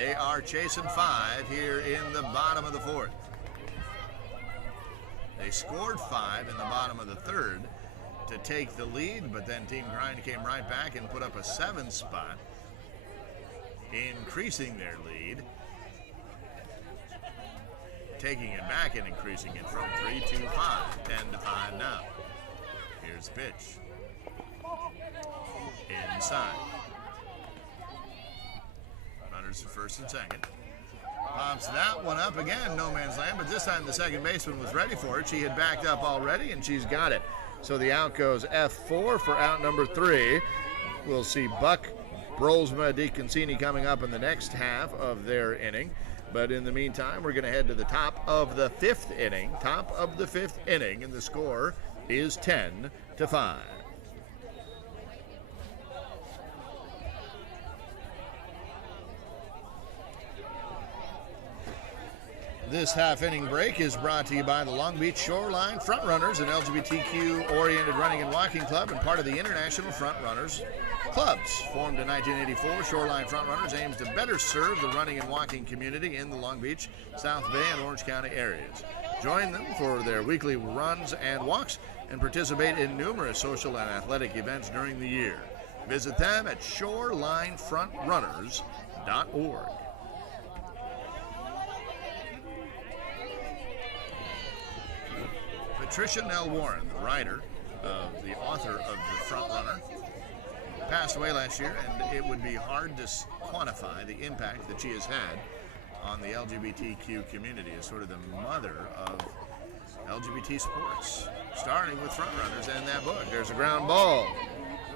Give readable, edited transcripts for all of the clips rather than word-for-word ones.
They are chasing 5 here in the bottom of the 4th. They scored 5 in the bottom of the 3rd to take the lead, but then Team Grind came right back and put up a 7 spot, increasing their lead, taking it back and increasing it from 3 to 5, 10 to 5 now. Here's the pitch. Inside. Runners at first and second. Pops that one up again, no man's land, but this time the second baseman was ready for it. She had backed up already, and she's got it. So the out goes F4 for out number 3. We'll see Buck, Brolsma, DeConcini coming up in the next half of their inning. But in the meantime, we're going to head to the top of the 5th inning. Top of the 5th inning, and the score is 10 to 5. This half-inning break is brought to you by the Long Beach Shoreline Frontrunners, an LGBTQ-oriented running and walking club and part of the International Frontrunners Clubs. Formed in 1984, Shoreline Frontrunners aims to better serve the running and walking community in the Long Beach, South Bay, and Orange County areas. Join them for their weekly runs and walks and participate in numerous social and athletic events during the year. Visit them at shorelinefrontrunners.org. Patricia Nell Warren, the writer, the author of The Frontrunner, passed away last year, and it would be hard to quantify the impact that she has had on the LGBTQ community as sort of the mother of LGBT sports, starting with Frontrunners and that book. There's a ground ball.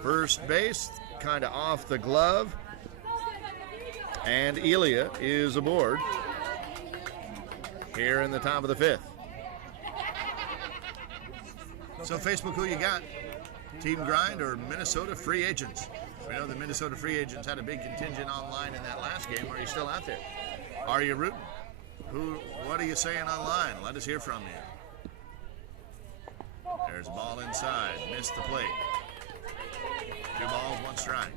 First base, kind of off the glove, and Elia is aboard here in the top of the 5th. So Facebook, who you got? Team Grind or Minnesota Free Agents? We know the Minnesota Free Agents had a big contingent online in that last game. Are you still out there? Are you rooting? What are you saying online? Let us hear from you. There's a ball inside. Missed the plate. 2 balls, 1 strike.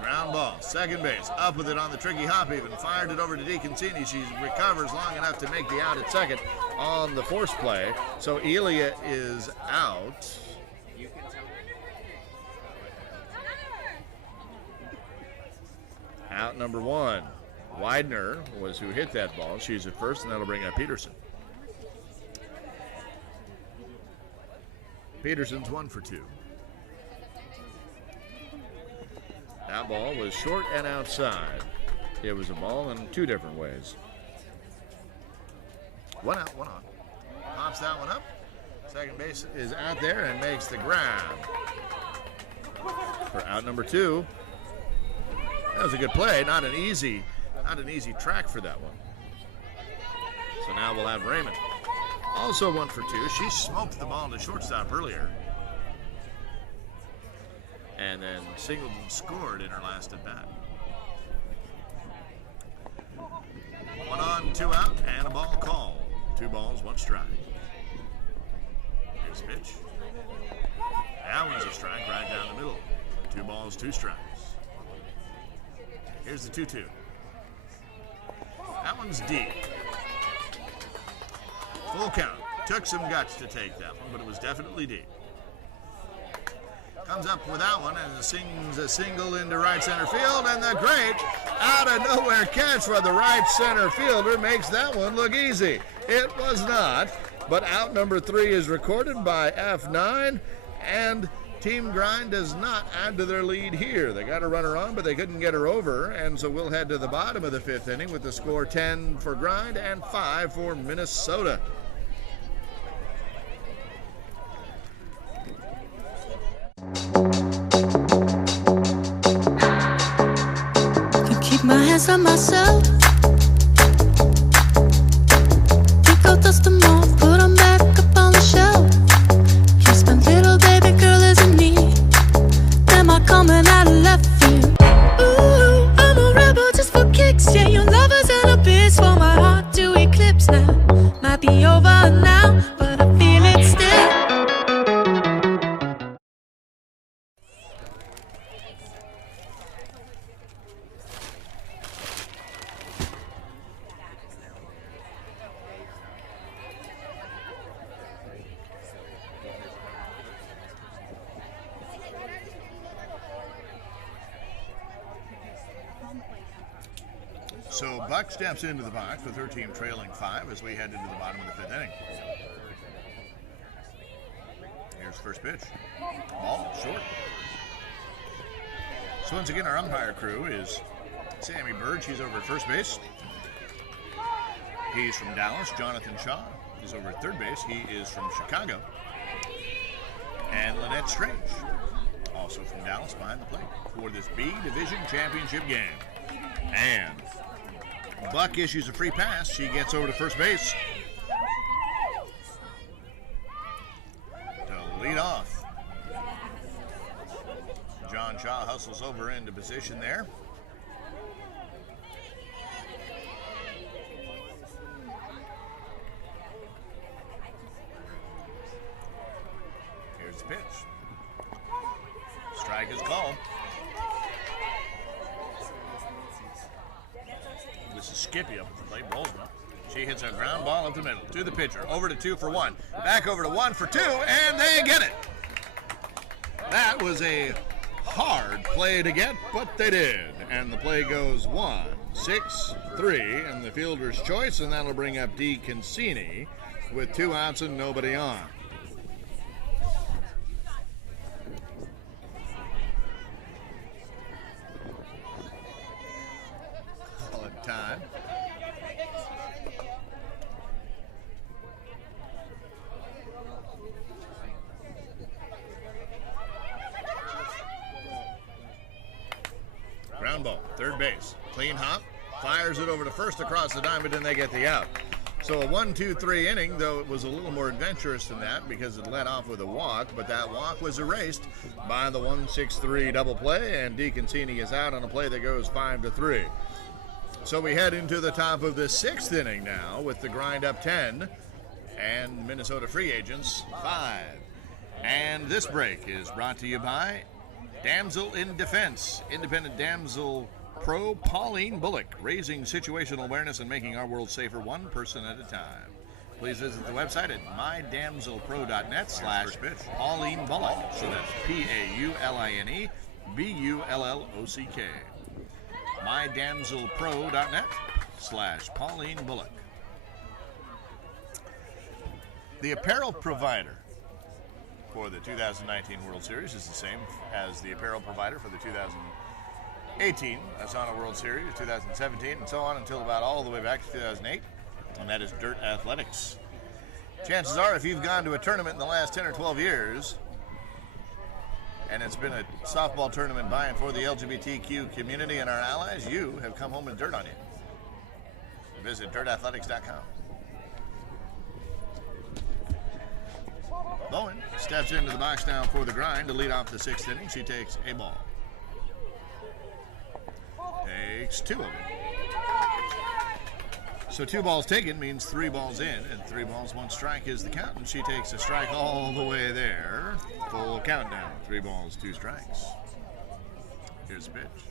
Ground ball, second base, up with it on the tricky hop even, fired it over to DeConcini. She recovers long enough to make the out at second on the force play. So Elia is out. Out number 1. Widener was who hit that ball. She's at first, and that'll bring up Peterson. Peterson's 1 for 2. That ball was short and outside. It was a ball in 2 different ways. 1 out, 1 on. Pops that one up. Second base is out there and makes the grab for out number 2. That was a good play. Not an easy track for that one. So now we'll have Raymond. Also 1 for 2. She smoked the ball to shortstop earlier. And then singled and scored in her last at bat. 1 on, 2 out, and a ball called. 2 balls, 1 strike. Here's the pitch. That one's a strike right down the middle. 2 balls, 2 strikes. Here's the 2-2. That one's deep. Full count. Took some guts to take that one, but it was definitely deep. Comes up with that one and sings a single into right center field, and the great out-of-nowhere catch for the right center fielder makes that one look easy. It was not, but out number 3 is recorded by F9, and Team Grind does not add to their lead here. They got a runner on, but they couldn't get her over, and so we'll head to the bottom of the 5th inning with the score 10 for Grind and 5 for Minnesota. Can keep my hands on myself. Pick out dust them off, put them back up on the shelf. Yes, my little baby girl is in need. Am I coming out of left field? Ooh, I'm a rebel just for kicks. Yeah, your love is an abyss for my heart to eclipse now. Might be over now, but I feel it still. So Buck steps into the box with her team trailing 5 as we head into the bottom of the 5th inning. Here's the first pitch. Ball short. So once again, our umpire crew is Sammy Bird. She's over at first base. He's from Dallas. Jonathan Shaw is over at third base. He is from Chicago. And Lynette Strange, also from Dallas, behind the plate for this B Division Championship game. And Buck issues a free pass. She gets over to first base to lead off. John Shaw hustles over into position there. Here's the pitch. Strike is called. This is Skippy up at the plate, rolls one. She hits a ground ball up the middle to the pitcher. Over to 2 for 1. Back over to 1 for 2, and they get it. That was a hard play to get, but they did. And the play goes 1, 6, 3, and the fielder's choice, and that'll bring up D. Consini with 2 outs and nobody on. Call it time. Ground ball, third base. Clean hop, fires it over to first across the diamond, and they get the out. So a 1-2-3 inning, though it was a little more adventurous than that because it led off with a walk, but that walk was erased by the 1-6-3 double play, and DeConcini is out on a play that goes 5-3. So we head into the top of the 6th inning now with the grind up 10 and Minnesota free agents 5. And this break is brought to you by Damsel in Defense, independent damsel pro Pauline Bullock, raising situational awareness and making our world safer one person at a time. Please visit the website at mydamselpro.net/Pauline Bullock. So that's PAULINE BULLOCK. mydamselpro.net/Pauline Bullock. The apparel provider for the 2019 World Series is the same as the apparel provider for the 2018 ASANA World Series, 2017, and so on until about all the way back to 2008, and that is Dirt Athletics. Chances are, if you've gone to a tournament in the last 10 or 12 years, and it's been a softball tournament by and for the LGBTQ community and our allies, you have come home with dirt on you. Visit dirtathletics.com. Bowen steps into the box now for the grind to lead off the 6th inning. She takes a ball. Takes 2 of them. So 2 balls taken means 3 balls in, and 3 balls, 1 strike is the count, and she takes a strike all the way there. Full countdown. 3 balls, 2 strikes. Here's the pitch.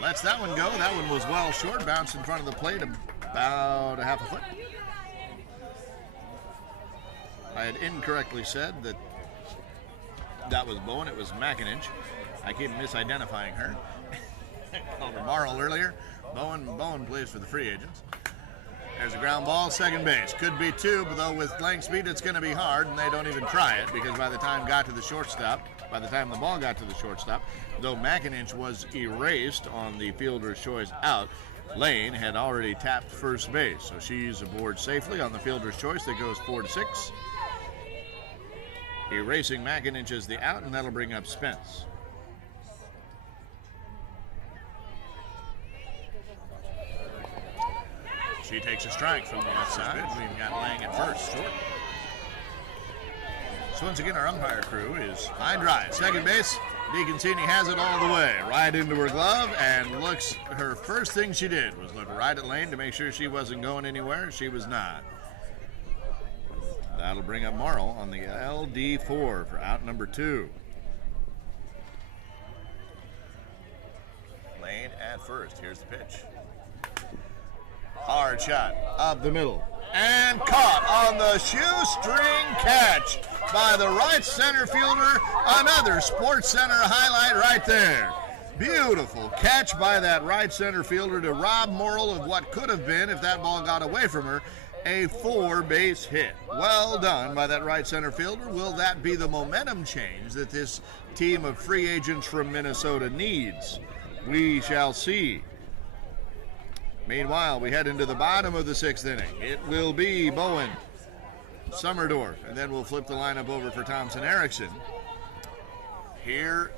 Lets that one go. That one was well short, bounced in front of the plate about a half a foot. I had incorrectly said that was Bowen. It was McInninch. I keep misidentifying her. Called her Marl earlier. Bowen plays for the free agents. There's a ground ball, second base. Could be 2, but though with length speed, it's going to be hard, and they don't even try it because by the time the ball got to the shortstop, though McInninch was erased on the fielder's choice out, Lane had already tapped first base, so she's aboard safely on the fielder's choice that goes 4-6. Erasing McInninch as the out, and that'll bring up Spence. She takes a strike from the outside. We've got Lang at first, short. So once again, our umpire crew is high drive. Second base, DeConcini has it all the way. Right into her glove, and looks, her first thing she did was look right at Lane to make sure she wasn't going anywhere. She was not. That'll bring up Morrow on the LD4 for out number 2. Lane at first. Here's the pitch. Hard shot up the middle. And caught on the shoestring catch by the right center fielder. Another Sports Center highlight right there. Beautiful catch by that right center fielder to rob Morrill of what could have been, if that ball got away from her, a 4-base hit. Well done by that right center fielder. Will that be the momentum change that this team of free agents from Minnesota needs? We shall see. Meanwhile, we head into the bottom of the 6th inning. It will be Bowen, Summerdorf, and then we'll flip the lineup over for Thompson Erickson here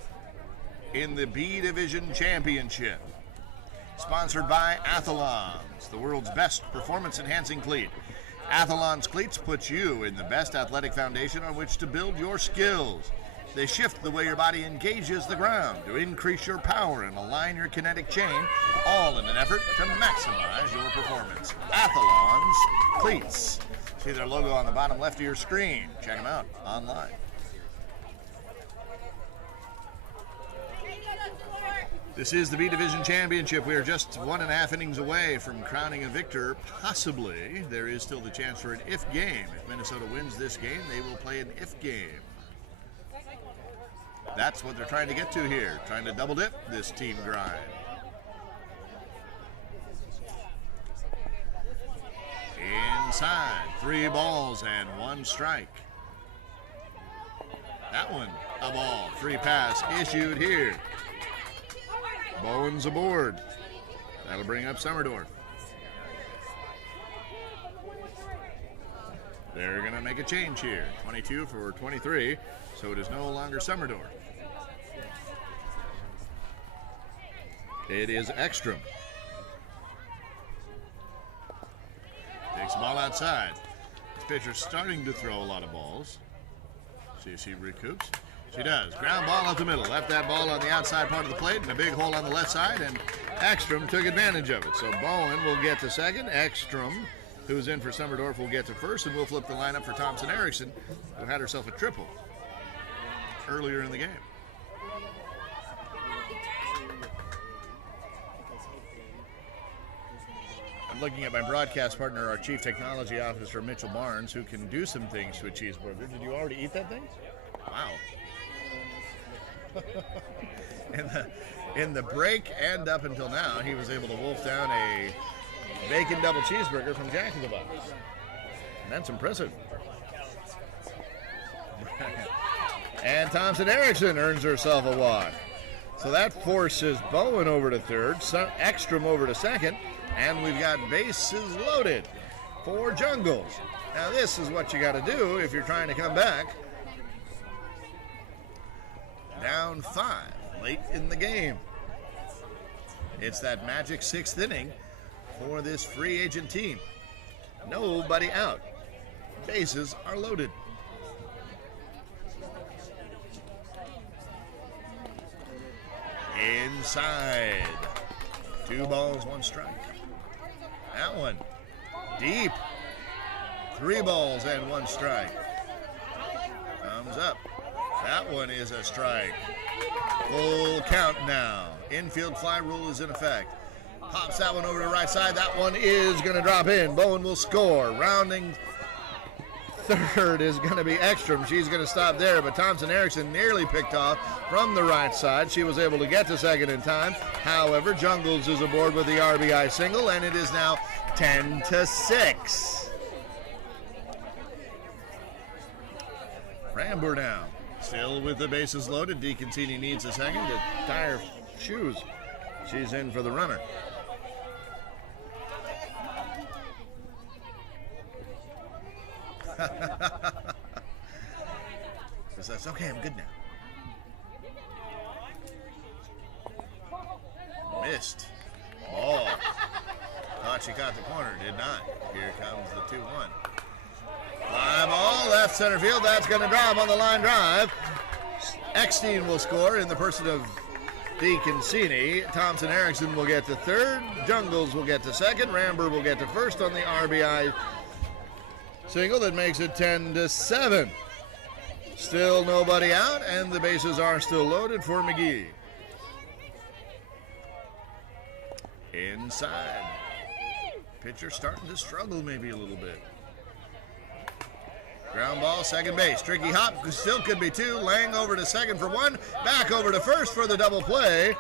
in the B Division Championship. Sponsored by Athlons, the world's best performance-enhancing cleat. Athlons cleats put you in the best athletic foundation on which to build your skills. They shift the way your body engages the ground to increase your power and align your kinetic chain, all in an effort to maximize your performance. Athlons cleats. See their logo on the bottom left of your screen. Check them out online. This is the B Division Championship. We are just 1.5 innings away from crowning a victor. Possibly, there is still the chance for an if game. If Minnesota wins this game, they will play an if game. That's what they're trying to get to here, trying to double dip this team grind. Inside, 3 balls and 1 strike. That one, a ball, free pass issued here. Bowen's aboard. That'll bring up Summerdorf. They're going to make a change here. 22 for 23, so it is no longer Summerdorf. It is Ekstrom. Takes the ball outside. This pitcher's starting to throw a lot of balls. See if she recoups. She does. Ground ball up the middle. Left that ball on the outside part of the plate and a big hole on the left side, and Ekstrom took advantage of it. So Bowen will get to second. Ekstrom, who's in for Summerdorf, will get to first, and we'll flip the lineup for Thompson Erickson, who had herself a triple earlier in the game. I'm looking at my broadcast partner, our Chief Technology Officer, Mitchell Barnes, who can do some things to a cheeseburger. Did you already eat that thing? Wow. In the break and up until now, he was able to wolf down a bacon double cheeseburger from Jack in the Box. And that's impressive. And Thompson Erickson earns herself a walk. So that forces Bowen over to third, Ekstrom over to second, and we've got bases loaded for Jungles. Now this is what you got to do if you're trying to come back. Down 5 late in the game. It's that magic 6th inning for this free agent team. Nobody out. Bases are loaded. Inside. 2 balls, 1 strike. That one deep. 3 balls and 1 strike. Thumbs up. That one is a strike. Full count now. Infield fly rule is in effect. Pops that one over to the right side. That one is going to drop in. Bowen will score. Rounding third is going to be Ekstrom. She's going to stop there, but Thompson Erickson nearly picked off from the right side. She was able to get to second in time. However, Jungles is aboard with the RBI single, and it is now 10-6. Ramber now. Still with the bases loaded. DeConcini needs a second to tie her shoes. She's in for the runner. That's okay, I'm good now. Missed. Ball. Thought she caught the corner, did not. Here comes the 2-1. Fly ball, left center field. That's going to drop on the line drive. Eckstein will score in the person of DeConcini. Thompson Erickson will get to third. Jungles will get to second. Ramber will get to first on the RBI single that makes it 10-7. Still nobody out, and the bases are still loaded for McGee. Inside. Pitcher starting to struggle maybe a little bit. Ground ball, second base. Tricky hop, still could be 2. Lang over to second for 1. Back over to first for the double play.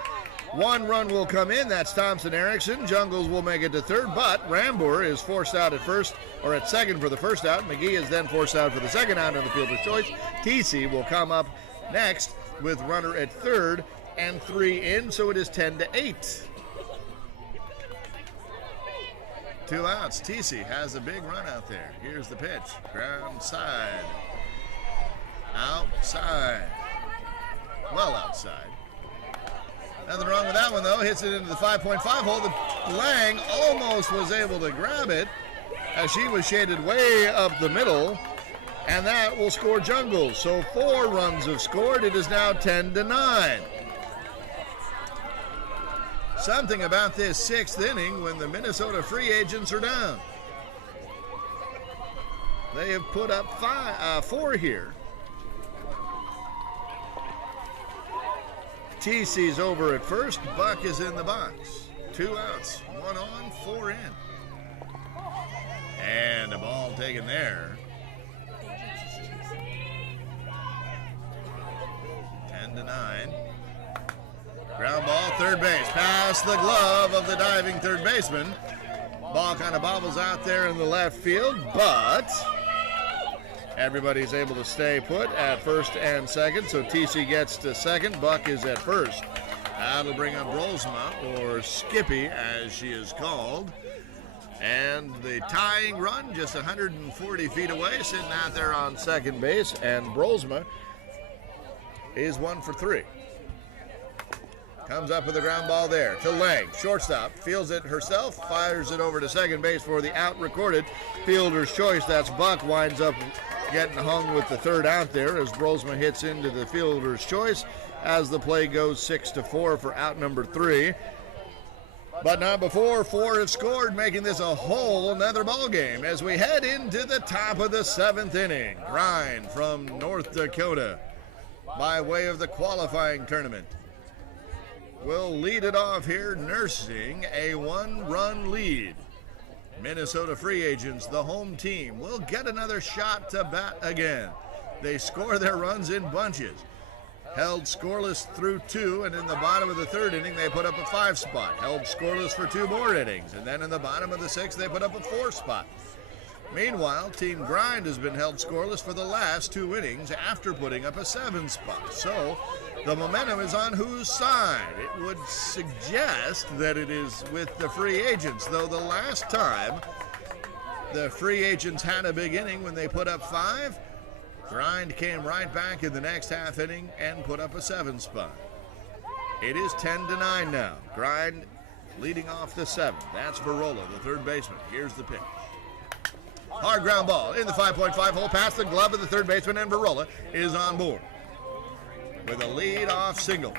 One run will come in. That's Thompson Erickson. Jungles will make it to third, but Rambur is forced out at second for the first out. McGee is then forced out for the second out on the fielder's choice. TC will come up next with runner at third and 3 in, so it is 10-8. 2 outs. TC has a big run out there. Here's the pitch. Ground side. Outside. Well outside. Nothing wrong with that one, though. Hits it into the 5.5 hole. The Lang almost was able to grab it as she was shaded way up the middle, and that will score Jungles. So 4 runs have scored. It is now 10-9. Something about this 6th inning when the Minnesota free agents are down. They have put up 4 here. TC's over at first. Buck is in the box. 2 outs. 1 on, 4 in. And a ball taken there. 10-9. Ground ball, third base. Past the glove of the diving third baseman. Ball kind of bobbles out there in the left field, but everybody's able to stay put at first and second, so TC gets to second. Buck is at first. That'll bring up Brolsma, or Skippy as she is called. And the tying run just 140 feet away, sitting out there on second base, and Brolsma is 1 for 3. Comes up with a ground ball there to Lang, shortstop, fields it herself, fires it over to second base for the out recorded. Fielder's choice, that's Buck, winds up getting hung with the third out there as Brolsma hits into the fielder's choice as the play goes 6-4 for out number 3. But not before 4 have scored, making this a whole another ball game as we head into the top of the 7th inning. Grind from North Dakota by way of the qualifying tournament will lead it off here, nursing a 1-run lead. Minnesota free agents, the home team, will get another shot to bat again. They score their runs in bunches. Held scoreless through 2, and in the bottom of the 3rd inning, they put up a 5 spot. Held scoreless for 2 more innings, and then in the bottom of the 6th, they put up a 4 spot. Meanwhile, Team Grind has been held scoreless for the last 2 innings after putting up a 7 spot. So the momentum is on whose side? It would suggest that it is with the free agents, though the last time the free agents had a big inning when they put up 5, Grind came right back in the next half inning and put up a 7 spot. It is 10-9 now. Grind leading off the 7th. That's Verola, the third baseman. Here's the pitch. Hard ground ball in the 5.5 hole past the glove of the third baseman, and Verola is on board with a lead-off single.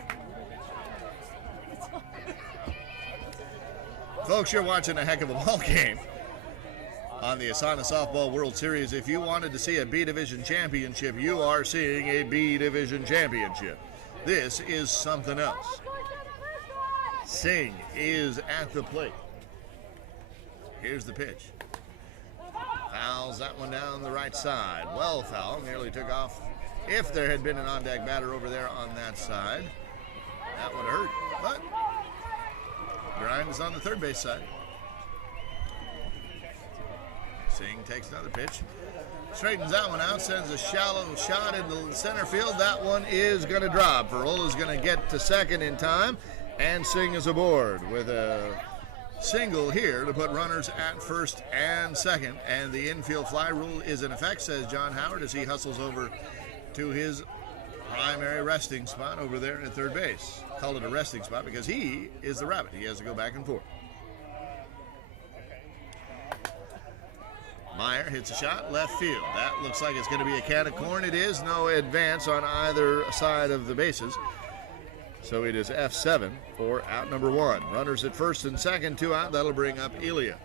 Folks, you're watching a heck of a ball game on the ASANA Softball World Series. If you wanted to see a B Division championship, you are seeing a B Division championship. This is something else. Singh is at the plate. Here's the pitch. Fouls that one down the right side. Well foul, nearly took off. If there had been an on-deck batter over there on that side, that would hurt. But Grind is on the third base side. Singh takes another pitch. Straightens that one out, sends a shallow shot into center field. That one is going to drop. Verola's going to get to second in time, and Singh is aboard with a single here to put runners at first and second. And the infield fly rule is in effect, says John Howard, as he hustles over to his primary resting spot over there at third base. Call it a resting spot because he is the rabbit. He has to go back and forth. Meyer hits a shot, left field. That looks like it's going to be a can of corn. It is. No advance on either side of the bases. So it is F7 for out number 1. Runners at first and second, 2 out. That'll bring up Elia.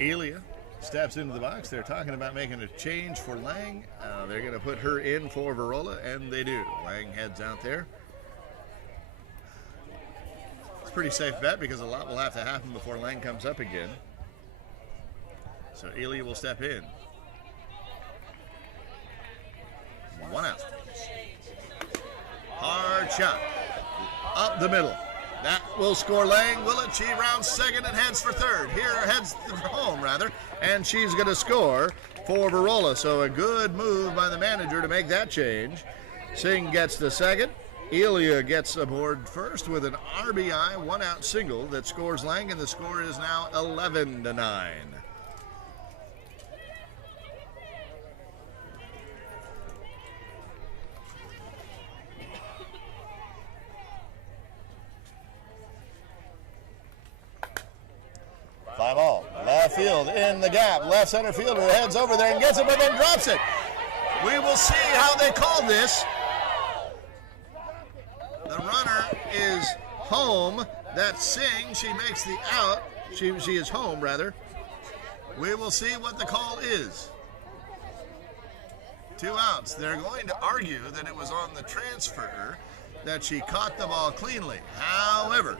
Elia steps into the box. They're talking about making a change for Lang. They're going to put her in for Verola, and they do. Lang heads out there. It's a pretty safe bet because a lot will have to happen before Lang comes up again. So Elia will step in. 1 out. Hard shot. Up the middle. That will score Lang. Will it? She rounds second and heads for third. Here heads home, rather. And she's going to score for Verola. So a good move by the manager to make that change. Singh gets the second. Elia gets aboard first with an RBI 1-out single that scores Lang, and the score is now 11-9. Fly ball, left field, in the gap. Left center fielder heads over there and gets it, but then drops it. We will see how they call this. The runner is home. That's Singh. She makes the out. She is home, rather. We will see what the call is. 2 outs. They're going to argue that it was on the transfer that she caught the ball cleanly. However,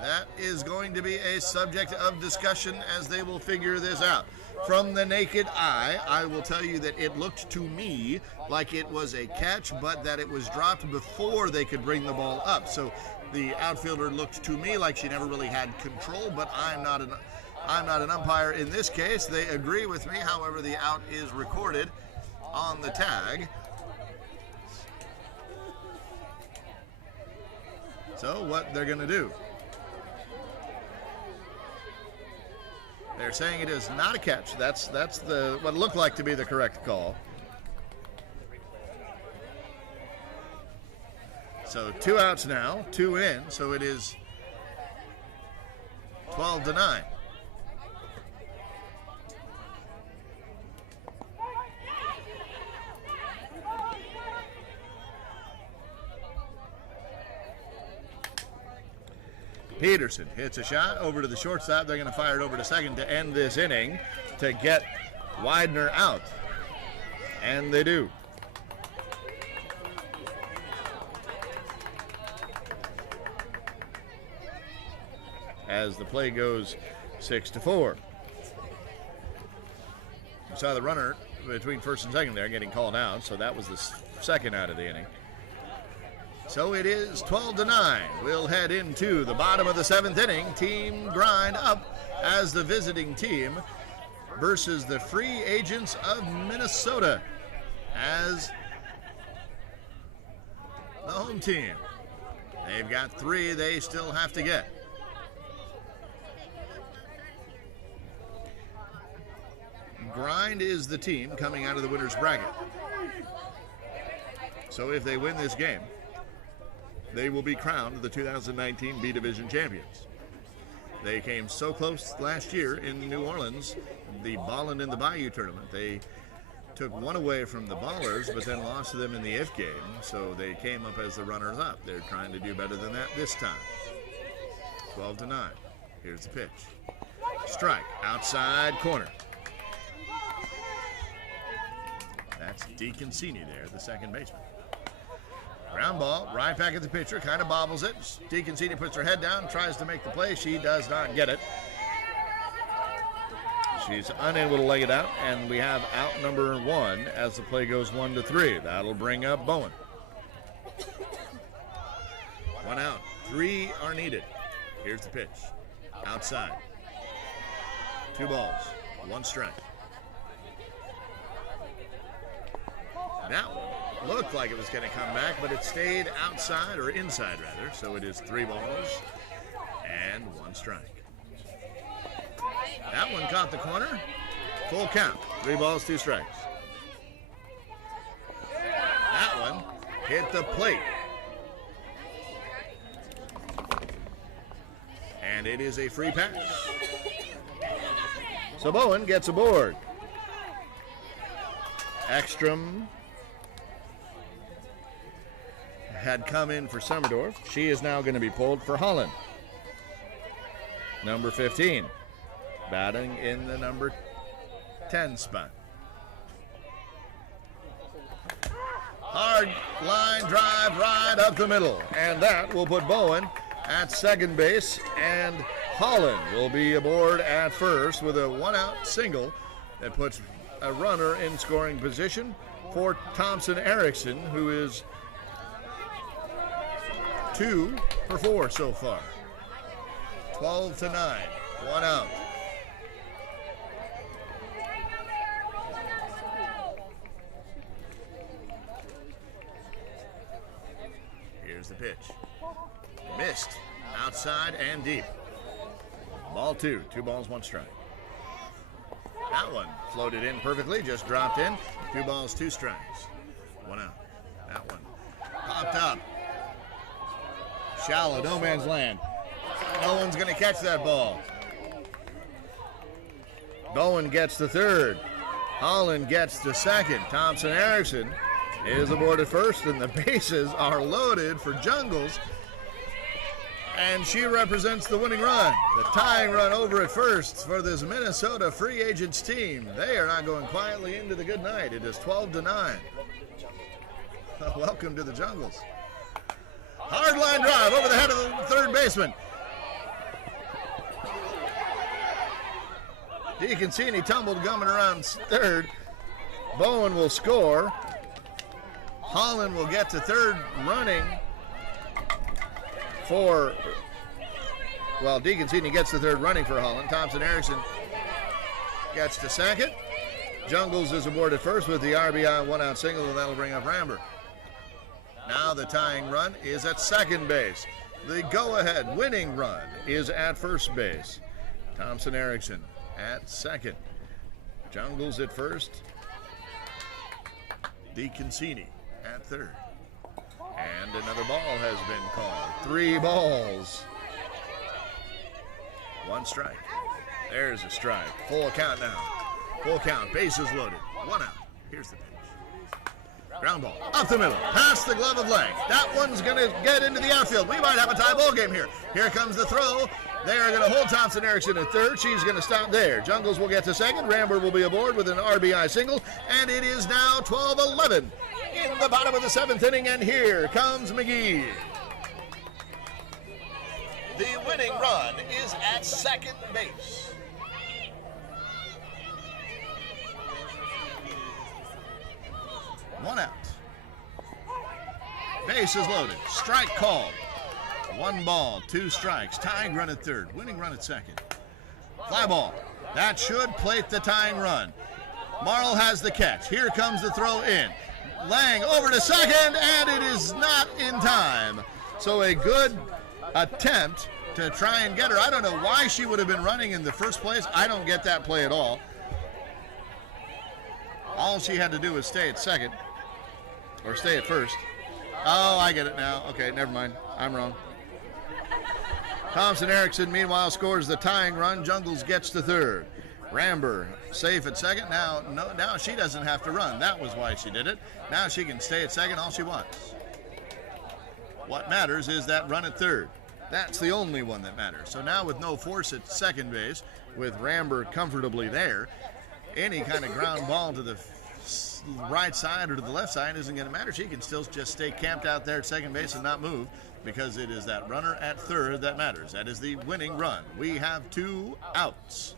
that is going to be a subject of discussion as they will figure this out. From the naked eye, I will tell you that it looked to me like it was a catch, but that it was dropped before they could bring the ball up. So the outfielder looked to me like she never really had control, but I'm not an umpire in this case. They agree with me. However, the out is recorded on the tag. So what they're going to do? They're saying it is not a catch. That's the what looked like to be the correct call. So 2 outs now, 2 in, so it is 12-9. Peterson hits a shot over to the shortstop. They're going to fire it over to second to end this inning to get Widener out. And they do. As the play goes 6-4. You saw the runner between first and second there getting called out, so that was the second out of the inning. So it is 12-9. We'll head into the bottom of the 7th inning. Team grind up as the visiting team versus the free agents of Minnesota as the home team. They've got 3 they still have to get. Grind is the team coming out of the winner's bracket. So if they win this game, they will be crowned the 2019 B Division champions. They came so close last year in New Orleans, the Ballin' in the Bayou tournament. They took 1 away from the Ballers, but then lost to them in the if game, so they came up as the runners-up. They're trying to do better than that this time. 12-9. Here's the pitch. Strike, outside corner. That's DeConcini there, the second baseman. Ground ball, right back at the pitcher, kind of bobbles it. DeConcini puts her head down, tries to make the play. She does not get it. She's unable to leg it out, and we have out number 1 as the play goes 1-3. That'll bring up Bowen. 1 out, 3 are needed. Here's the pitch. Outside. 2 balls, 1 strike. That one looked like it was going to come back, but it stayed outside, or inside rather, so it is 3 balls and 1 strike. That one caught the corner. Full count. 3 balls, 2 strikes. That one hit the plate. And it is a free pass. So Bowen gets aboard. Ekstrom had come in for Summerdorf. She is now going to be pulled for Holland. Number 15, batting in the number 10 spot. hard line drive right up the middle. And that will put Bowen at second base, and Holland will be aboard at first with a one-out single that puts a runner in scoring position for Thompson Erickson, who is 2 for 4 so far. 12-9, one out. Here's the pitch. Missed outside and deep. Ball 2, 2 balls, 1 strike. That one floated in perfectly, just dropped in. 2 balls, 2 strikes. 1 out. That one popped up. Shallow, no man's land. No one's going to catch that ball. Bowen gets the third. Holland gets the second. Thompson Erickson is aboard at first, and the bases are loaded for Jungles. And she represents the winning run. The tying run over at first for this Minnesota free agents team. They are not going quietly into the good night. It is 12-9. Welcome to the Jungles. Hard line drive over the head of the third baseman. DeConcini tumbled gumming around third. Bowen will score. Holland will get to third running for, well, DeConcini gets the third running for Holland. Thompson Erickson gets to second. Jungles is aboard at first with the RBI one-out single, and that'll bring up Ramber. Now the tying run is at second base. The go-ahead winning run is at first base. Thompson Erickson at second. Jungles at first. DeConcini at third. And another ball has been called. 3 balls. 1 strike. There's a strike. Full count now. Full count. Bases loaded. 1 out. Here's the pitch. Ground ball. Up the middle. Past the glove of leg. That one's going to get into the outfield. We might have a tie ball game here. Here comes the throw. They are going to hold Thompson Erickson at third. She's going to stop there. Jungles will get to second. Ramber will be aboard with an RBI single. And it is now 12-11 in the bottom of the 7th inning. And here comes McGee. The winning run is at second base. One out. Bases loaded. Strike called. 1 ball, 2 strikes. Tying run at third. Winning run at second. Fly ball. That should plate the tying run. Marl has the catch. Here comes the throw in. Lang over to second, and it is not in time. So a good attempt to try and get her. I don't know why she would have been running in the first place. I don't get that play at all. All she had to do was stay at second. Or stay at first. Oh, I get it now. Okay, never mind. I'm wrong. Thompson Erickson, meanwhile, scores the tying run. Jungles gets to third. Ramber safe at second. Now she doesn't have to run. That was why she did it. Now she can stay at second all she wants. What matters is that run at third. That's the only one that matters. So now with no force at second base, with Ramber comfortably there, any kind of ground ball to the right side or to the left side isn't going to matter. She can still just stay camped out there at second base and not move, because it is that runner at third that matters. That is the winning run. We have 2 outs.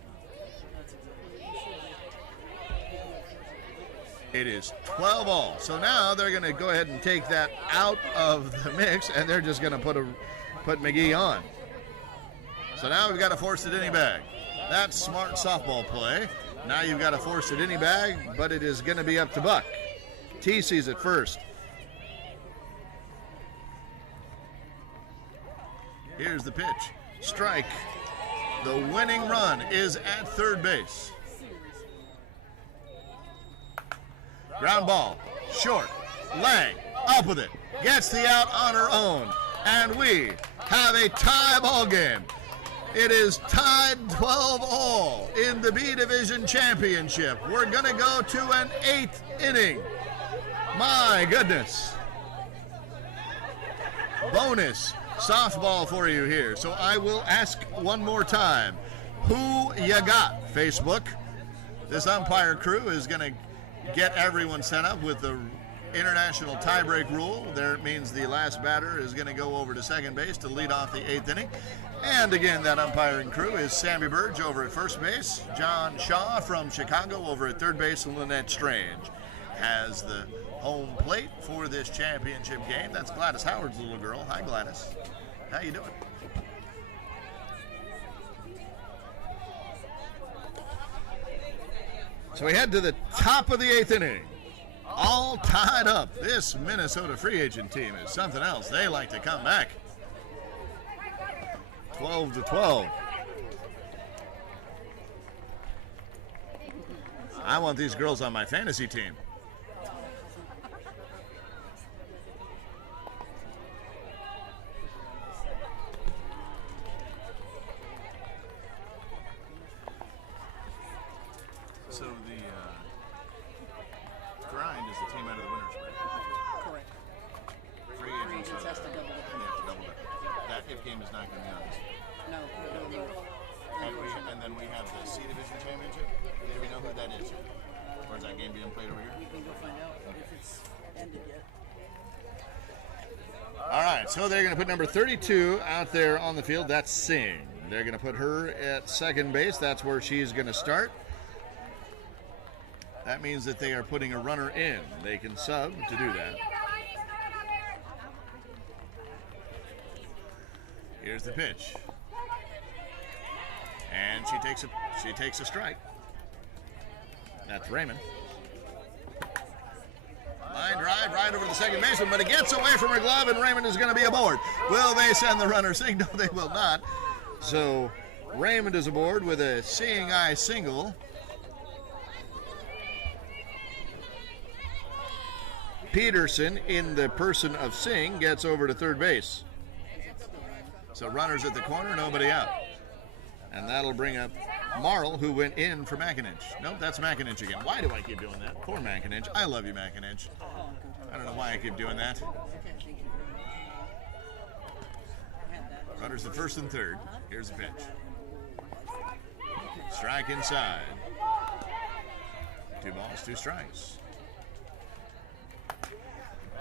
It is 12 all. So now they're going to go ahead and take that out of the mix, and they're just going to put McGee on. So now we've got to force it any bag. That's smart softball play. Now you've got to force it any bag, but it is going to be up to Buck. TC's at first. Here's the pitch. Strike. The winning run is at third base. Ground ball. Short. Lang. Up with it. Gets the out on her own. And we have a tie ball game. It is tied 12-all in the B Division Championship. We're going to go to an 8th inning. My goodness. Bonus softball for you here. So I will ask one more time. Who you got, Facebook? This umpire crew is going to get everyone set up with the international tiebreak rule. There means the last batter is going to go over to second base to lead off the 8th inning. And again, that umpiring crew is Sammy Burge over at first base, John Shaw from Chicago over at third base, and Lynette Strange has the home plate for this championship game. That's Gladys Howard's little girl. Hi, Gladys. How you doing? So we head to the top of the 8th inning. All tied up. This Minnesota free agent team is something else. They like to come back. 12-12. I want these girls on my fantasy team. So the grind is the team out of the winners bracket. Correct. Free agents has to double they up. have to double up. That if game is not going to be on this. No, And then we have the C Division Championship. Do we know who that is? Or is that game being played over here? you can go find out if it's ended yet. All right, so they're going to put number 32 out there on the field. That's Singh. They're going to put her at second base. That's where she's going to start. That means that they are putting a runner in. They can sub to do that. Here's the pitch. And she takes a strike. That's Raymond. Line drive right over the second baseman, but it gets away from her glove, and Raymond is going to be aboard. Will they send the runner Singh? No, they will not. So Raymond is aboard with a seeing eye single. Peterson, in the person of Singh, gets over to third base. So runners at the corner, nobody out. And that'll bring up Marl, who went in for McInich. Nope, that's McInich again. Why do I keep doing that? Poor McInich. I love you, McInich. I don't know why I keep doing that. Runners at first and third. Here's the pitch. Strike inside. 2 balls, 2 strikes.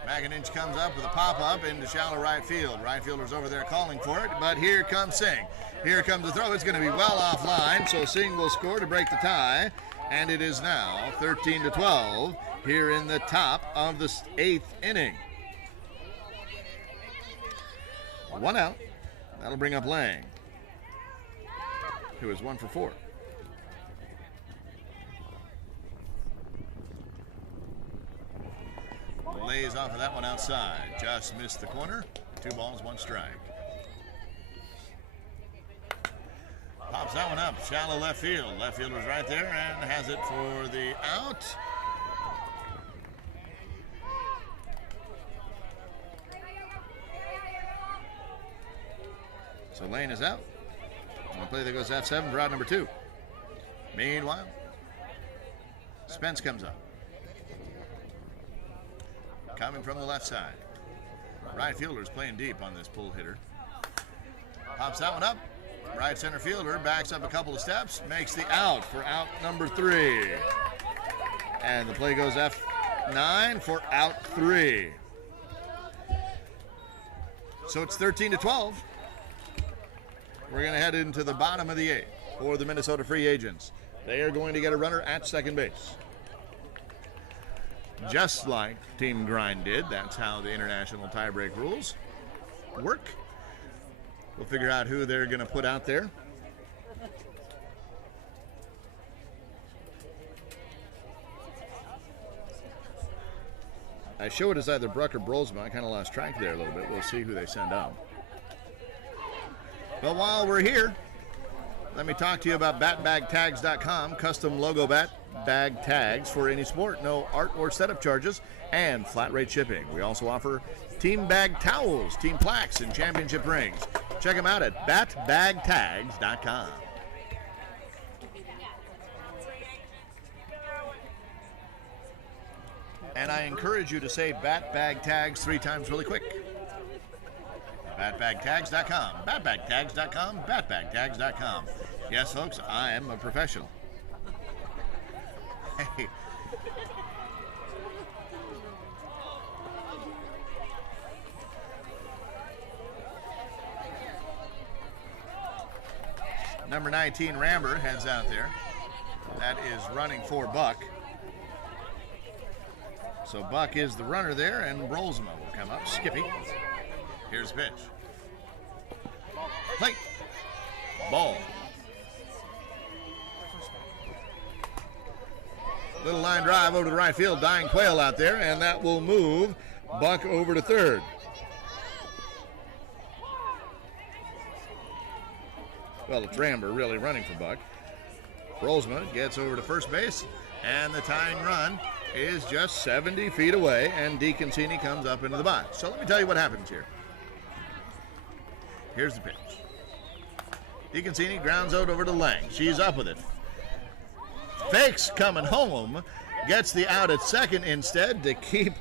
McInich comes up with a pop-up into shallow right field. Right fielder's over there calling for it, but here comes Singh. Here comes the throw. It's going to be well offline, so Singh will score to break the tie, and it is now 13-12 here in the top of the 8th inning. 1 out. That'll bring up Lang, who is 1 for 4. Lays off of that one outside. Just missed the corner. 2 balls, 1 strike. Pops that one up. Shallow left field. Left fielder's right there and has it for the out. So Lane is out. On the play that goes F7 for out number 2. Meanwhile, Spence comes up. Coming from the left side. Right fielder's playing deep on this pull hitter. Pops that one up. Right center fielder backs up a couple of steps, makes the out for out number 3. And the play goes F9 for out 3. So it's 13-12. We're going to head into the bottom of the 8th for the Minnesota free agents. They are going to get a runner at second base. Just like Team Grind did. That's how the international tiebreak rules work. We'll figure out who they're going to put out there. I show it as either Bruck or Brolsma. I kind of lost track there a little bit. We'll see who they send out. But while we're here, let me talk to you about batbagtags.com. Custom logo bat bag tags for any sport. No art or setup charges and flat rate shipping. We also offer team bag towels, team plaques, and championship rings. Check them out at batbagtags.com. And I encourage you to say bat bag tags 3 times really quick. Batbagtags.com, batbagtags.com, batbagtags.com. Yes, folks, I am a professional. Hey. Number 19, Ramber, heads out there. That is running for Buck. So Buck is the runner there, and Brolsma will come up. Skippy. Here's the pitch. Plate. Ball. Little line drive over to the right field. Dying Quail out there, and that will move Buck over to third. Well, it's Ramber really running for Buck. Brolsma gets over to first base, and the tying run is just 70 feet away, and DeConcini comes up into the box. So let me tell you what happens here. Here's the pitch. DeConcini grounds out over to Lang. She's up with it. Fakes coming home. Gets the out at second instead to keep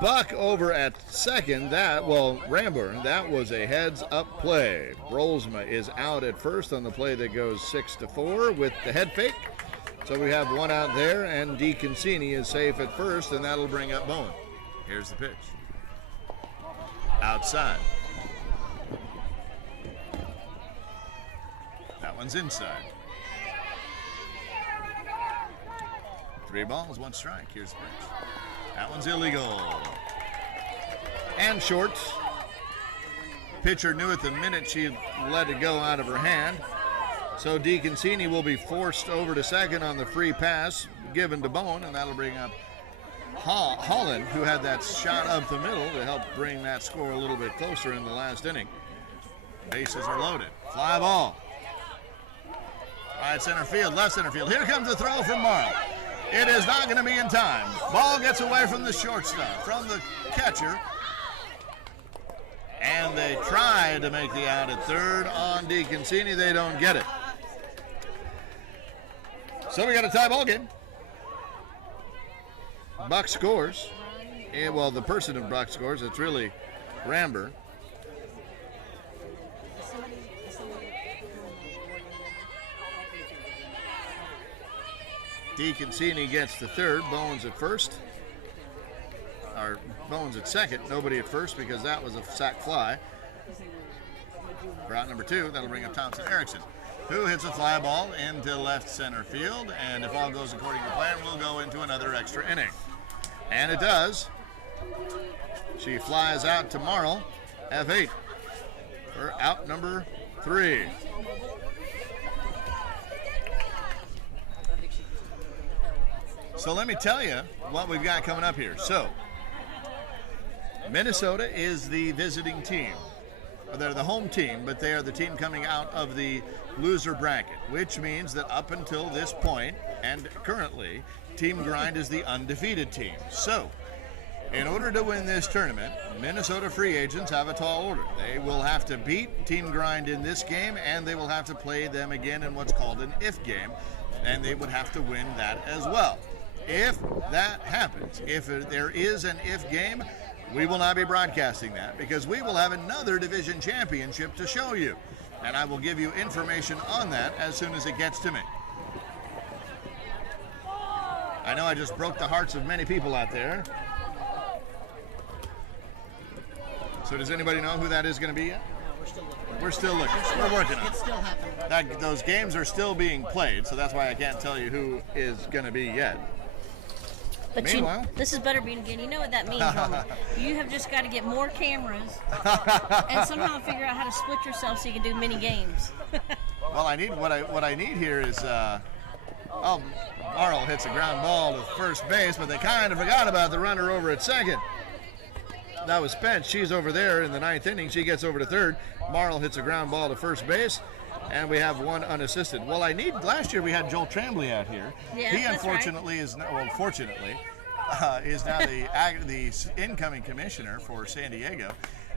Buck over at second. Ramber, that was a heads-up play. Brolsma is out at first on the play that goes 6-4 with the head fake. So we have one out there, and DeConcini is safe at first, and that'll bring up Bowen. Here's the pitch. Outside. That one's inside. 3 balls, 1 strike. Here's the pitch. That one's illegal. And short. Pitcher knew it the minute she let it go out of her hand. So DeConcini will be forced over to second on the free pass given to Bowen, and that'll bring up Holland, who had that shot up the middle to help bring that score a little bit closer in the last inning. Bases are loaded. Fly ball. Right center field, left center field. Here comes the throw from Marl. It is not going to be in time. Ball gets away from the shortstop, from the catcher. And they try to make the out at third on DeConcini. They don't get it. So we got a tie ball game. Buck scores. Well, the person of Buck scores. It's really Ramber. DeConcini gets the third. Bowen's at first. Or Bowen's at second. Nobody at first because that was a sac fly. For out number 2, that'll bring up Thompson Erickson, who hits a fly ball into left center field. And if all goes according to plan, we'll go into another extra inning. And it does. She flies out to Marl, F8, for out number 3. So let me tell you what we've got coming up here. So, Minnesota is the visiting team. They're the home team, but they are the team coming out of the loser bracket, which means that up until this point, and currently, Team Grind is the undefeated team. So, in order to win this tournament, Minnesota free agents have a tall order. They will have to beat Team Grind in this game, and they will have to play them again in what's called an if game, and they would have to win that as well. If that happens, if there is an if game, we will not be broadcasting that because we will have another division championship to show you. And I will give you information on that as soon as it gets to me. I know I just broke the hearts of many people out there. So does anybody know who that is going to be yet? No, We're still looking. We're working on it. It's still happening. Those games are still being played, so that's why I can't tell you who is going to be yet. But Meanwhile, this is Butterbean again. You know what that means, Homer. You have just got to get more cameras and somehow figure out how to split yourself so you can do mini games. well, I need what I need here is Marl hits a ground ball to first base, but they kind of forgot about the runner over at second. That was Spence. She's over there in the 9th inning. She gets over to third. Marl hits a ground ball to first base, and we have one unassisted. Well, last year we had Joel Tremblay out here. Yeah, he unfortunately fortunately is now the incoming commissioner for San Diego,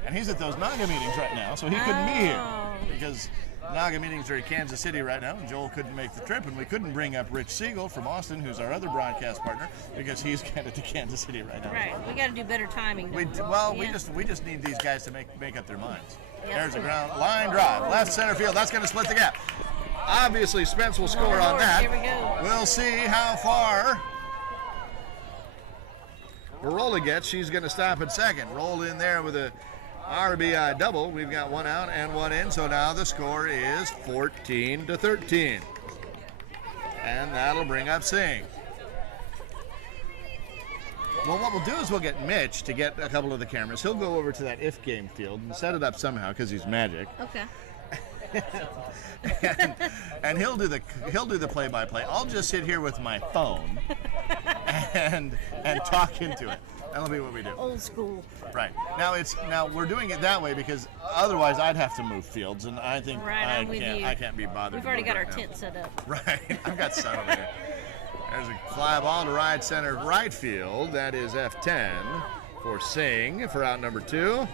and he's at those NAGA meetings right now, so he couldn't be here because NAGA meetings are in Kansas City right now, and Joel couldn't make the trip, and we couldn't bring up Rich Siegel from Austin, who's our other broadcast partner, because he's headed to Kansas City right now. Right. We got to do better timing. We Yeah. just need these guys to make up their minds. Yep. There's a ground line drive, left center field. That's going to split the gap. Obviously, Spence will score on that. Here we go. We'll see how far Barola gets. She's going to stop at second. Roll in there with a RBI double. We've got 1 out and 1 in, so now the score is 14-13. And that'll bring up Singh. Well, what we'll do is we'll get Mitch to get a couple of the cameras. He'll go over to that if game field and set it up somehow because he's magic. Okay. and he'll do the play-by-play. I'll just sit here with my phone and talk into it. That'll be what we do. Old school. Right. Now we're doing it that way because otherwise I'd have to move fields, and I think I can't be bothered. We've already got our tent set up. Right. I've got sun over there. There's a fly ball to right center right field. That is F10 for Singh for out number 2.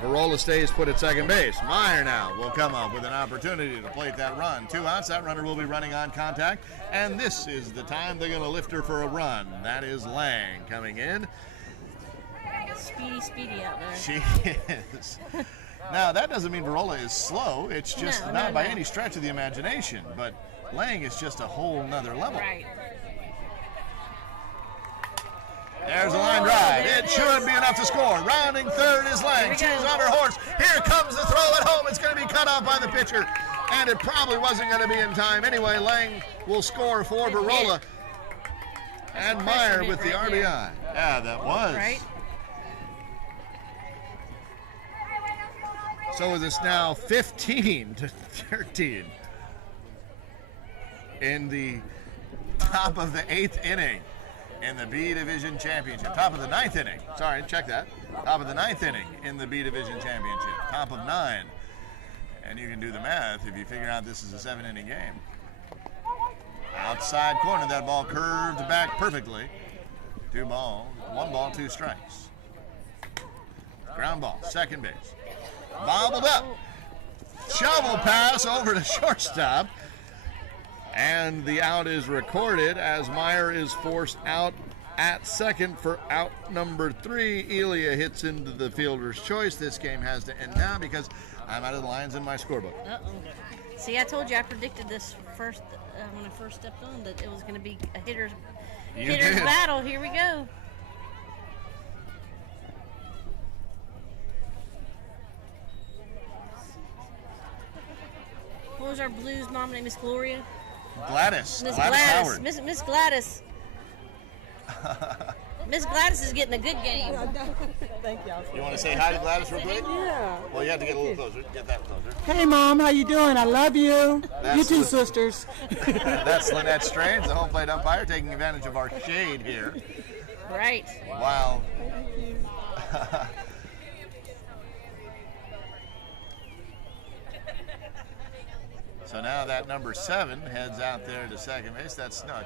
Varola stays put at second base. Meyer now will come up with an opportunity to plate that run. 2 outs. That runner will be running on contact. And this is the time they're going to lift her for a run. That is Lang coming in. Speedy out there. She is. Now, that doesn't mean Varola is slow. It's just not by any stretch of the imagination. But Lang is just a whole nother level. Right. There's a line drive. It should be enough to score. Rounding third is Lang. She's on her horse. Here comes the throw at home. It's going to be cut off by the pitcher. And it probably wasn't going to be in time. Anyway, Lang will score for Varola. And Meyer with the RBI. Yeah, that was. Right. So it is now 15-13 in the top of the 8th inning in the B Division Championship. Top of the 9th inning. Sorry, check that. Top of the 9th inning in the B Division Championship. Top of 9. And you can do the math if you figure out this is a 7-inning game. Outside corner, that ball curved back perfectly. 2 balls, 1 ball, 2 strikes. Ground ball, second base. Bobbled up. Shovel pass over to shortstop. And the out is recorded as Meyer is forced out at second for out number 3. Elia hits into the fielder's choice. This game has to end now because I'm out of the lines in my scorebook. Uh-oh. See, I told you I predicted this first when I first stepped on that it was going to be a hitter's battle. Here we go. What was our Blues mom name? Miss Gloria? Gladys. Miss Gladys Howard. Miss Gladys. Miss Gladys is getting a good game. Thank y'all. You want to say hi to Gladys real quick? Yeah. Well, you have to get a little closer. Get that closer. Hey, Mom, how you doing? I love you. That's you too, the- sisters. That's Lynette Strange, the home plate umpire, taking advantage of our shade here. Right. Wow. So now that number 7 heads out there to second base.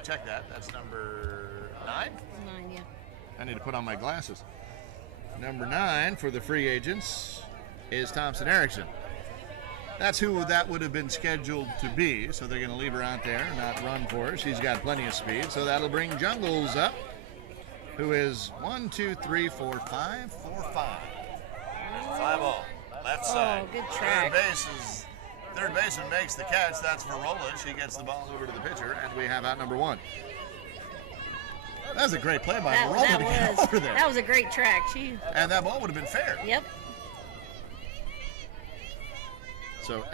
Check that. That's number 9. 9, yeah. I need to put on my glasses. Number 9 for the free agents is Thompson Erickson. That's who that would have been scheduled to be. So they're going to leave her out there, not run for her. She's got plenty of speed. So that'll bring Jungles up, who is 1, 2, 3, 4, 5, 4, 5. Fly ball, left side. good track. Third baseman makes the catch. That's Varola. She gets the ball over to the pitcher, and we have out number 1. That was a great play by Varola to get over there. That was a great track. And that ball would have been fair. Yep. So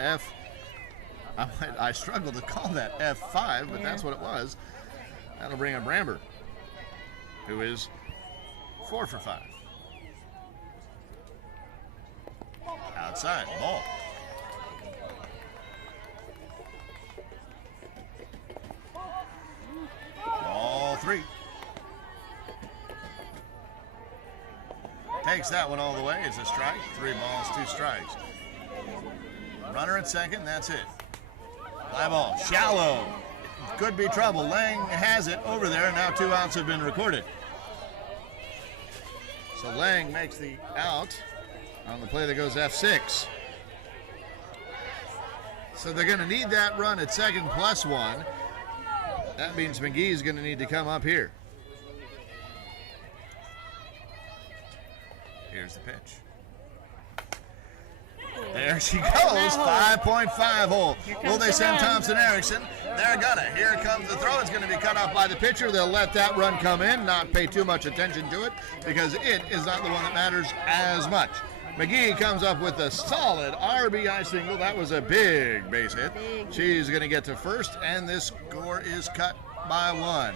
I struggled to call that F5, but that's what it was. That'll bring up Bramber, who is 4 for 5. Outside, ball. Ball 3. Takes that one all the way. It's a strike. 3 balls, 2 strikes. Runner at second, that's it. Fly ball, shallow. Could be trouble. Lang has it over there. Now 2 outs have been recorded. So Lang makes the out on the play that goes F6. So they're going to need that run at second +1. That means McGee's going to need to come up here. Here's the pitch. There she goes, 5.5 hole. Will they send Thompson Erickson? They're gonna. Here comes the throw. It's gonna be cut off by the pitcher. They'll let that run come in, not pay too much attention to it, because it is not the one that matters as much. McGee comes up with a solid RBI single. That was a big base hit. She's going to get to first, and this score is cut by 1.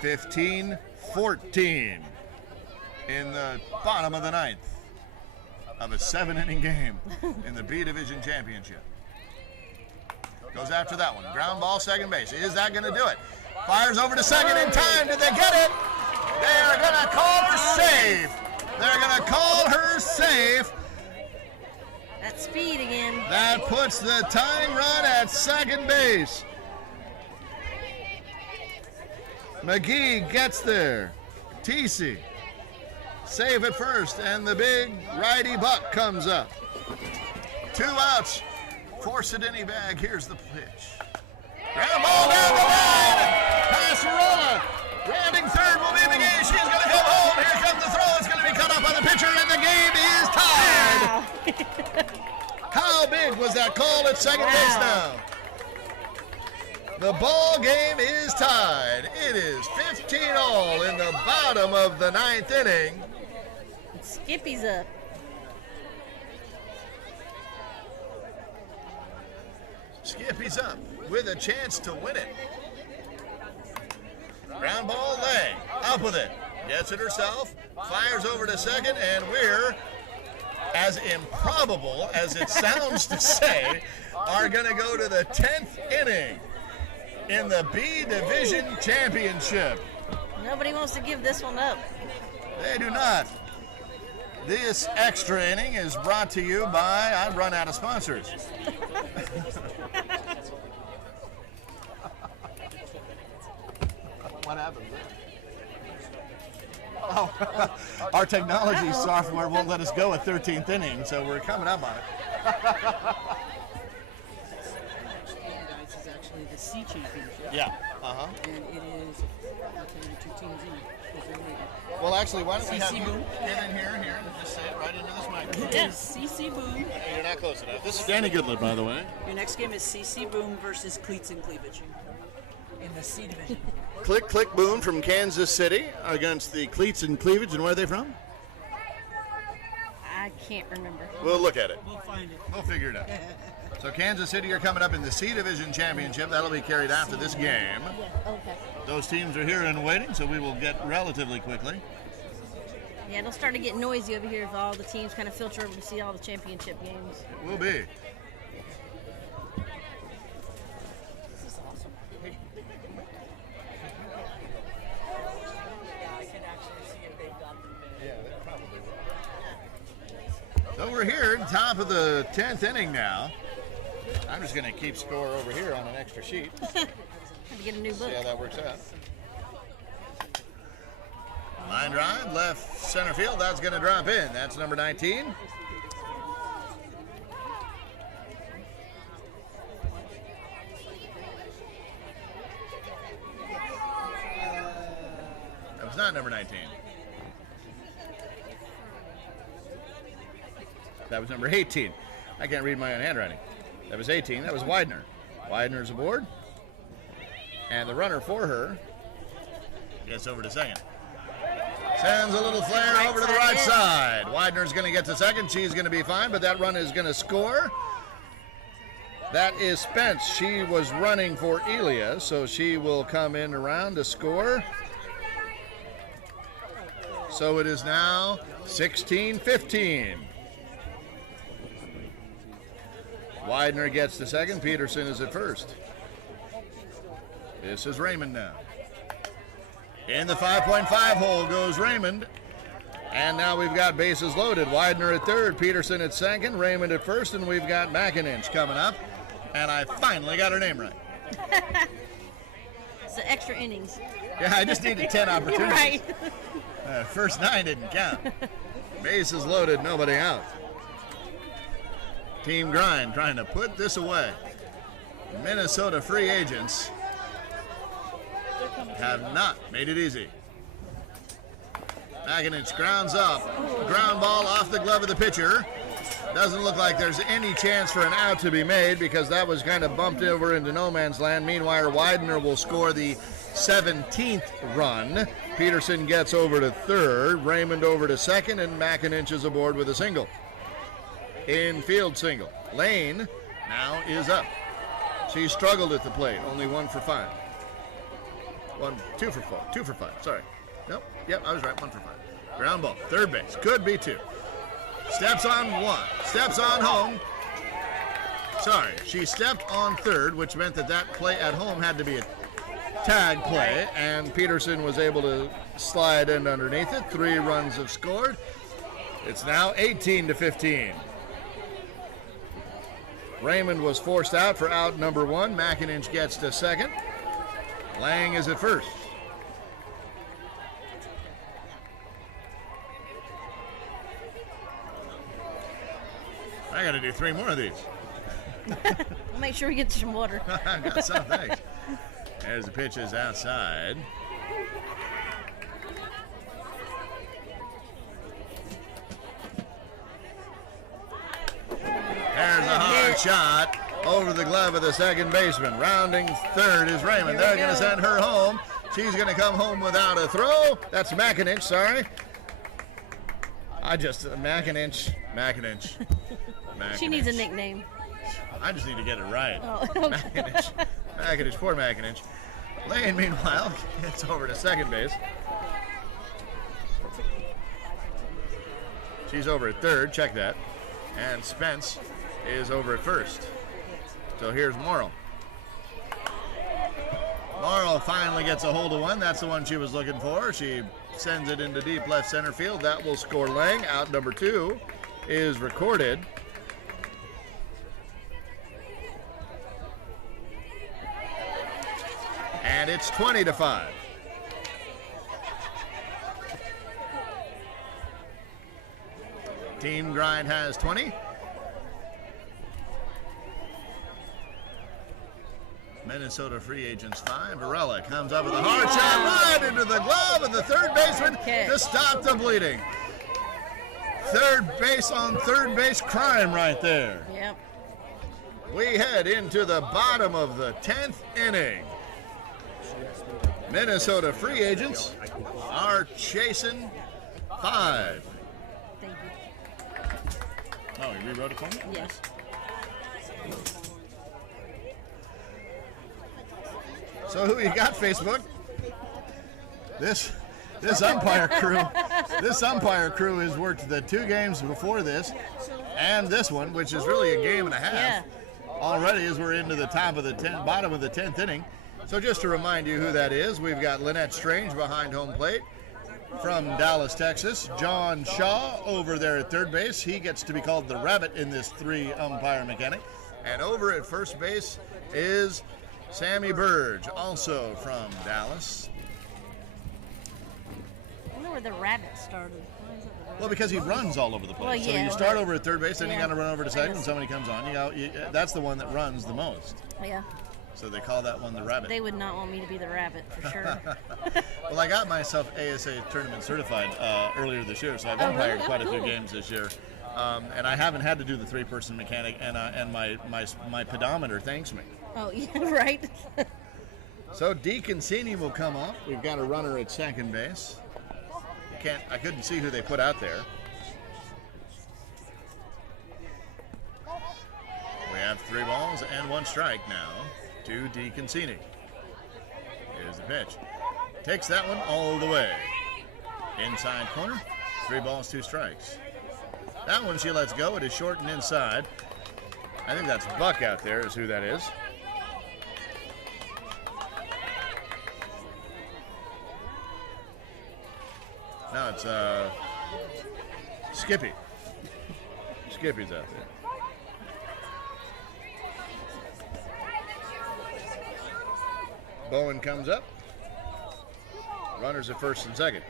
15-14 in the bottom of the 9th of a 7-inning game in the B Division Championship. Goes after that one. Ground ball, second base. Is that going to do it? Fires over to second in time. Did they get it? They are going to call her safe. They're going to call her safe. That speed again. That puts the tying run at second base. McGee gets there. TC save at first, and the big righty buck comes up. 2 outs. Force it any bag. Here's the pitch. Ground ball down the line. Passarola. Rounding third will be McGee. She's going to come home. Here comes the throw. It's going to be cut off by the pitcher, and the game is tied. How big was that call at second base now? The ball game is tied. It is 15-all in the bottom of the 9th inning. Skippy's up. Skippy's up with a chance to win it. Ground ball, Lay, up with it. Gets it herself, fires over to second, and we're, as improbable as it sounds to say, are going to go to the 10th inning in the B Division Championship. Nobody wants to give this one up. They do not. This extra inning is brought to you by, I've run out of sponsors. What happened? Oh, our technology software won't let us go a 13th inning, so we're coming up on it. Is actually the C championship. Yeah. Uh-huh. And it is, I'll tell you, 2 teams in. Well, actually, why don't we have CC you Boom. get in here, and just say it right into this microphone. Yes, CC Boom. You're not close enough. This is Danny Goodland, by the way. Your next game is CC Boom versus Cleats and Cleavage in the C division. Click, click, boom from Kansas City against the Cleats and Cleavage. And where are they from? I can't remember. We'll look at it. We'll find it. We'll figure it out. So Kansas City are coming up in the C Division Championship. That'll be carried after this game. Okay. Those teams are here and waiting, so we will get relatively quickly. Yeah, it'll start to get noisy over here if all the teams kind of filter over to see all the championship games. It will be. So we're here, top of the 10th inning now. I'm just going to keep score over here on an extra sheet. Have to get a new book. See how that works out. Line drive, left center field. That's going to drop in. That's number 19. That was not number 19. That was number 18. I can't read my own handwriting. That was 18. That was Widener. Widener's aboard. And the runner for her gets over to second. Sends a little flare over to the right side. Widener's going to get to second. She's going to be fine, but that run is going to score. That is Spence. She was running for Elia, so she will come in around to score. So it is now 16-15. Widener gets to second. Peterson is at first. This is Raymond now. In the 5.5 hole goes Raymond. And now we've got bases loaded. Widener at third, Peterson at second, Raymond at first, and we've got McIninch coming up. And I finally got her name right. It's the extra innings. Yeah, I just needed 10 opportunities. Right. First 9 didn't count. Bases loaded, nobody out. Team Grind trying to put this away. Minnesota free agents have not made it easy. McIninch grounds up. Ground ball off the glove of the pitcher. Doesn't look like there's any chance for an out to be made because that was kind of bumped over into no man's land. Meanwhile, Widener will score the 17th run. Peterson gets over to third, Raymond over to second, and McIninch is aboard with a single. Infield single. Lane now is up. She struggled at the plate, only 1 for 5. 2 for 4, 2 for 5, sorry. Nope, yep, I was right, 1 for 5. Ground ball, third base, could be 2. Steps on 1, steps on home. Sorry, she stepped on third, which meant that play at home had to be a tag play, and Peterson was able to slide in underneath it. 3 runs have scored. It's now 18-15. Raymond was forced out for out number 1. McIninch gets to second. Lang is at first. I got to do 3 more of these. We'll make sure we get some water. I got some, thanks. There's the pitches outside. There's a hard shot over the glove of the second baseman. Rounding third is Raymond. They're going to send her home. She's going to come home without a throw. That's McIninch, sorry. McIninch. She needs a nickname. I just need to get it right. Oh, okay. McIninch, poor McIninch. Lane, meanwhile, gets over to second base. She's over at third, check that. And Spence is over at first. So here's Morrow. Morrow finally gets a hold of one. That's the one she was looking for. She sends it into deep left center field. That will score Lang. Out number 2 is recorded. And it's 20-5. Team Grind has 20. Minnesota free agents 5. Varela comes up with a hard shot right into the glove of the third baseman to stop the bleeding. Third base on third base crime right there. Yep. We head into the bottom of the 10th inning. Minnesota free agents are chasing 5. Thank you. Oh, you rewrote it for me? Yes. So who you got, Facebook? This umpire crew has worked the 2 games before this and this one, which is really a game and a half already, as we're into the bottom of the 10th inning. So just to remind you who that is, we've got Lynette Strange behind home plate from Dallas, Texas. John Shaw over there at third base. He gets to be called the rabbit in this 3-umpire mechanic. And over at first base is Sammy Burge, also from Dallas. I wonder where the rabbit started. Why is it the rabbit? Well, because he runs all over the place. Well, So yeah, you start right. over at third base, then you Yeah. got to run over to second when somebody comes on. That's the one that runs the most. Yeah. So they call that one the rabbit. They would not want me to be the rabbit for sure. Well, I got myself ASA tournament certified earlier this year, so I've Oh, umpired really? quite a few Cool. games this year. And I haven't had to do the 3-person mechanic, and my pedometer thanks me. Oh, yeah, right. So DeConcini will come up. We've got a runner at second base. I couldn't see who they put out there. We have 3 balls and 1 strike now to DeConcini. Here's the pitch. Takes that one all the way. Inside corner, 3 balls, 2 strikes. That one she lets go. It is short and inside. I think that's Buck out there is who that is. No, it's Skippy. Skippy's out there. Bowen comes up. Runners at first and second.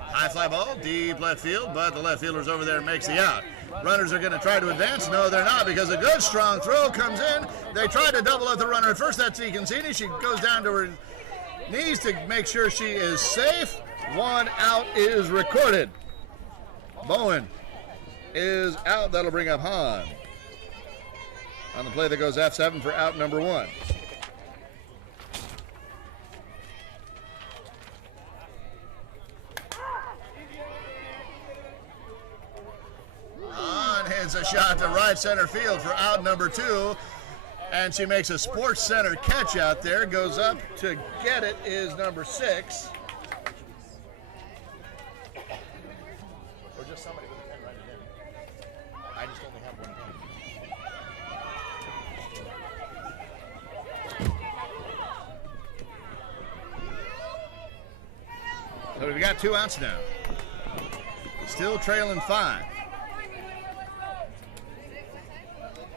High fly ball, deep left field, but the left fielder's over there and makes the out. Runners are going to try to advance. No, they're not, because a good strong throw comes in. They try to double up the runner at first. That's DeConcini. She goes down to her knees to make sure she is safe. 1 out is recorded. Bowen is out. That'll bring up Hahn. On the play that goes F7 for out number 1. On hits a shot to right center field for out number 2. And she makes a Sports Center catch out there. Goes up to get it is number 6. Or just somebody with a pen write it in. I just only have one pen. So we've got 2 outs now. Still trailing 5.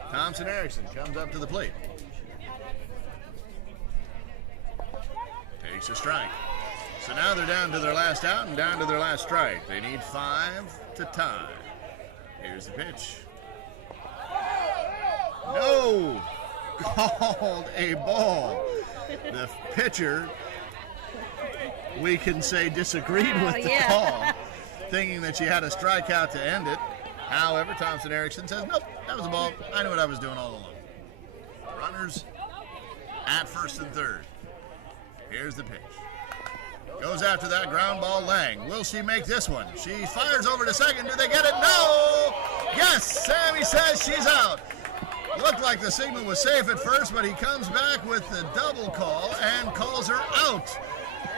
Thompson Erickson comes up to the plate. Takes a strike. So now they're down to their last out and down to their last strike. They need 5 to tie. Here's the pitch. No! Called a ball. The pitcher, we can say, disagreed with the call, thinking that she had a strikeout to end it. However, Thompson Erickson says, nope, that was a ball. I knew what I was doing all along. Runners at first and third. Here's the pitch. Goes after that ground ball. Lang. Will she make this one? She fires over to second. Do they get it? No! Yes, Sammy says she's out. Looked like the signal was safe at first, but he comes back with the double call and calls her out.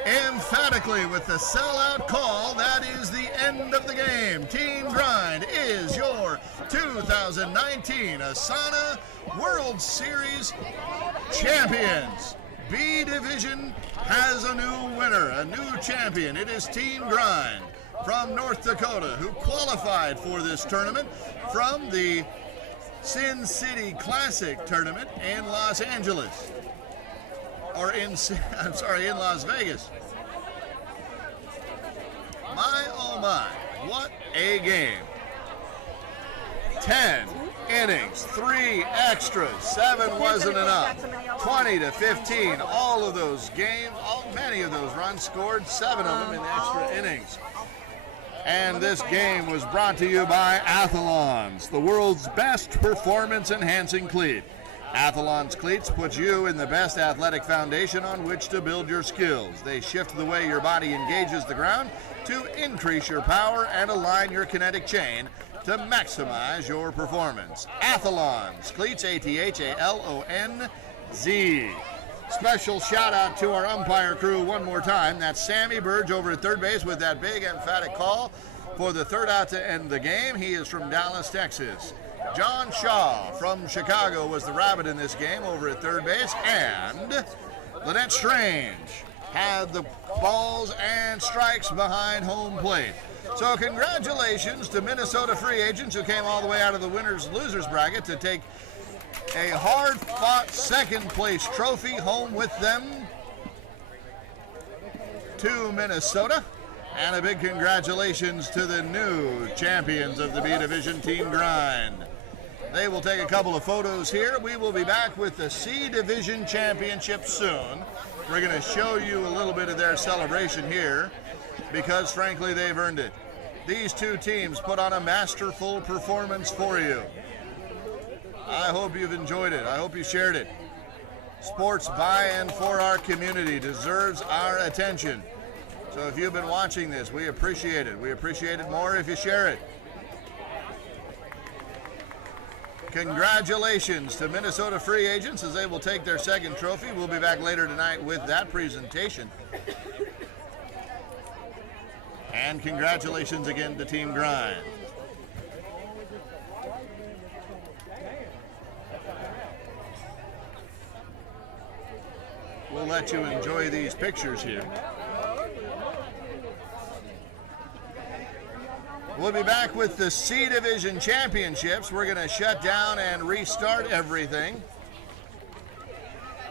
Emphatically with the sellout call. That is the end of the game. Team Grind is your 2019 ASANA World Series champions. B Division has a new winner, a new champion. It is Team Grind from North Dakota, who qualified for this tournament from the Sin City Classic tournament in Los Angeles. Or in Las Vegas. My, oh my, what a game. 10 innings, 3 extras, 7 wasn't enough. 20 to 15, all of those games, many of those runs scored, 7 of them in the extra innings. And this game was brought to you by Athlons, the world's best performance-enhancing cleat. Athlon's cleats put you in the best athletic foundation on which to build your skills. They shift the way your body engages the ground to increase your power and align your kinetic chain to maximize your performance. Athlon's cleats, Athlonz. Special shout out to our umpire crew one more time. That's Sammy Burge over at third base with that big emphatic call for the third out to end the game. He is from Dallas, Texas. John Shaw from Chicago was the rabbit in this game over at third base, and Lynette Strange had the balls and strikes behind home plate. So congratulations to Minnesota free agents who came all the way out of the winners-losers bracket to take a hard-fought second-place trophy home with them to Minnesota. And a big congratulations to the new champions of the B Division, Team Grind. They will take a couple of photos here. We will be back with the C Division Championship soon. We're going to show you a little bit of their celebration here because, frankly, they've earned it. These two teams put on a masterful performance for you. I hope you've enjoyed it. I hope you shared it. Sports by and for our community deserves our attention. So if you've been watching this, we appreciate it. We appreciate it more if you share it. Congratulations to Minnesota free agents as they will take their second trophy. We'll be back later tonight with that presentation. And congratulations again to Team Grind. We'll let you enjoy these pictures here. We'll be back with the C Division Championships. We're going to shut down and restart everything.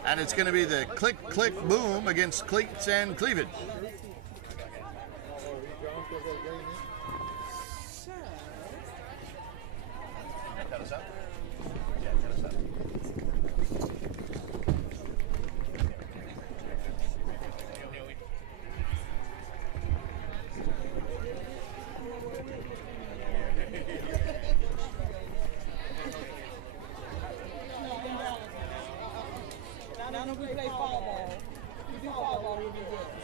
And it's going to be the click, click, boom against cleats and cleavage. Cut us up? Yeah, cut us up. Now if we play fall ball. If we do fall ball, we'll be good.